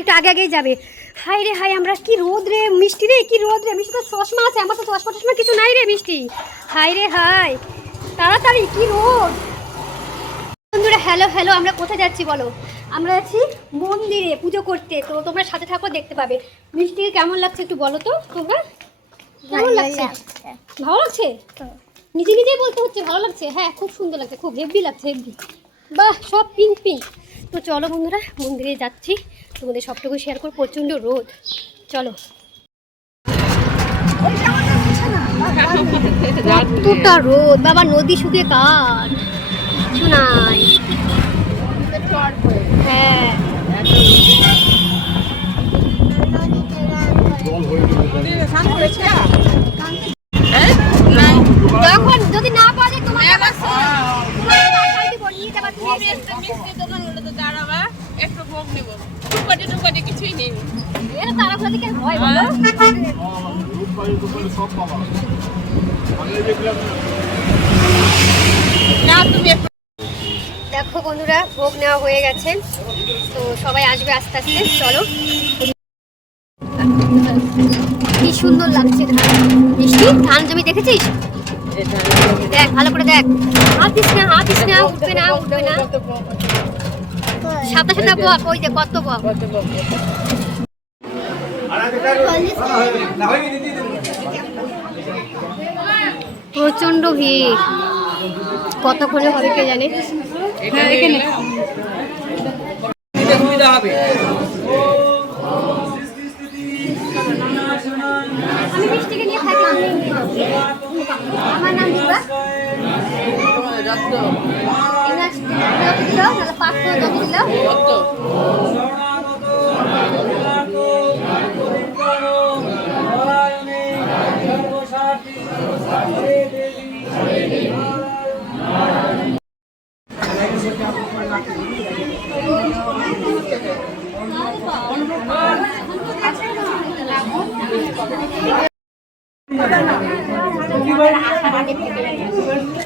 একটু আগে আগেই যাবে। হাই রে হাই আমরা কি রোদ রে মিষ্টি রে কি রোদ রে মিষ্টি তো চশমা আছে আমার তো চশমা টশমা কিছু নাই রে মিষ্টি। হাই রে হাই তাড়াতাড়ি কি রোদ। বন্ধুরা হ্যালো হ্যালো আমরা কোথায় যাচ্ছি বলো? আমরা যাচ্ছি মন্দিরে পুজো করতে তো তোমরা সাথে থাকো দেখতে পাবে। মিষ্টিকে কেমন লাগছে একটু বলো তো তোমরা? কেমন লাগছে? ভালো লাগছে? নিজে নিজেই বলতে হচ্ছে ভালো লাগছে? হ্যাঁ খুব সুন্দর লাগছে খুব হেভি লাগছে হেভি বাহ সব পিঙ্ক পিঙ্ক তো চলো বন্ধুরা মন্দিরে যাচ্ছি। তোমাদের সবটুকু শেয়ার করো প্রচণ্ড রোদ। চলো। কতটা রোদ বাবা নদী শুকিয়ে কার কিছু নাই। হ্যাঁ। যখন যদি না পাওয়া যায় তোমাকে আবার তোমাকে পাঠাই দিব, নিয়ে যাবা তুমি এসে। একটু ভোগ নেব। টুকাটি টুকাটি কিছুই নেই। এরা তাড়াহুড়ো দিকে ভয় বলো না তুমি দেখো বন্ধুরা ভোগ নেওয়া হয়ে গেছে। তো সবাই আসবে আস্তে আস্তে চলো। কি সুন্দর লাগছে ধান। মিষ্টি ধান জমি দেখেছিস? দেখ ভালো করে দেখ। হাত দিস না হাত দিস না উঠবে না উঠবে না। সাদা সাদা বক ওই যে কত বক। প্রচণ্ড ভিড়। কতক্ষণে হবে কে জানে? হ্যাঁ এখানে। সুবিধা হবে। পাঁচ করে যত দিলাম আছে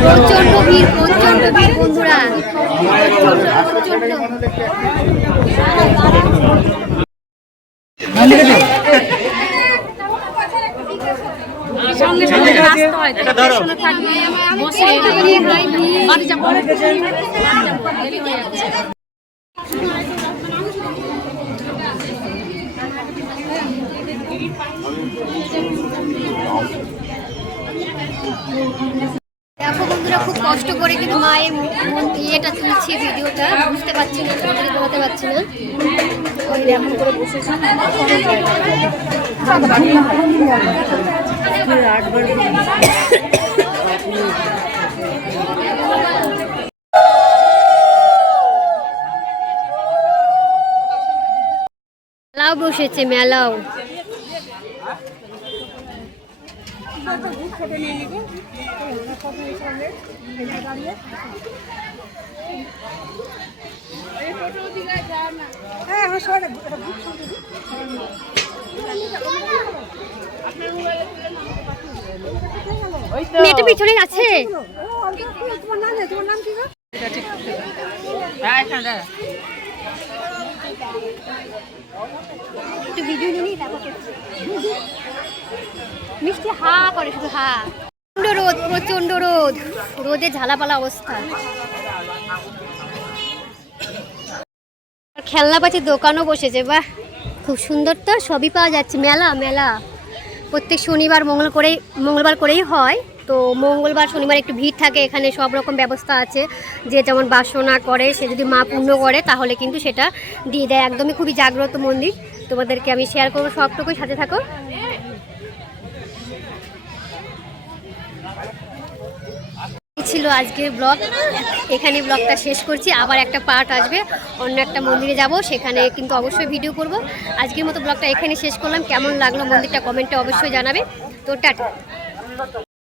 প্রচণ্ড ভিড় প্রচণ্ড ভিড় বন্ধুরা। সঙ্গে সঙ্গে আসতে হয় বসে বাড়ি যাব দেরি হয়ে যাচ্ছে দেখো বন্ধুরা, খুব কষ্ট করে কিন্তু মায়ের ইয়েটা তুলছি ভিডিওটা। বুঝতে পারছি না, বোঝাতে পারছি না। মেলাও বসেছে, মেলাও। মেয়েটা পিছনে আছে হ্যাঁ ভিডিও নিয়ে তারপর। মিষ্টি হা করে, শুধু হা। প্রচণ্ড রোদ প্রচণ্ড রোদ। রোদে ঝালাপালা অবস্থা। খেলনা পাচ্ছে দোকানও বসেছে, বাহ। খুব সুন্দর তো, সবই পাওয়া যাচ্ছে। মেলা মেলা। প্রত্যেক শনিবার, মঙ্গল করেই, মঙ্গলবার করেই হয়। তো মঙ্গলবার, শনিবার একটু ভিড় থাকে, এখানে সব রকম ব্যবস্থা আছে। যে যেমন বাসনা করে, সে যদি মা পূর্ণ করে, তাহলে কিন্তু সেটা দিয়ে দেয়। একদমই খুবই জাগ্রত মন্দির। তোমাদেরকে আমি শেয়ার করব সবটুকুই, সাথে থাকো। ছিল আজকের ব্লগ। এখানে ব্লগটা শেষ করছি। আবার একটা পার্ট আসবে। অন্য একটা মন্দিরে যাব। সেখানে কিন্তু অবশ্যই ভিডিও করব। আজকের মতো ব্লগটা এখানে শেষ করলাম। কেমন লাগল মন্দিরটা কমেন্টে অবশ্যই জানাবে। তো টাটা।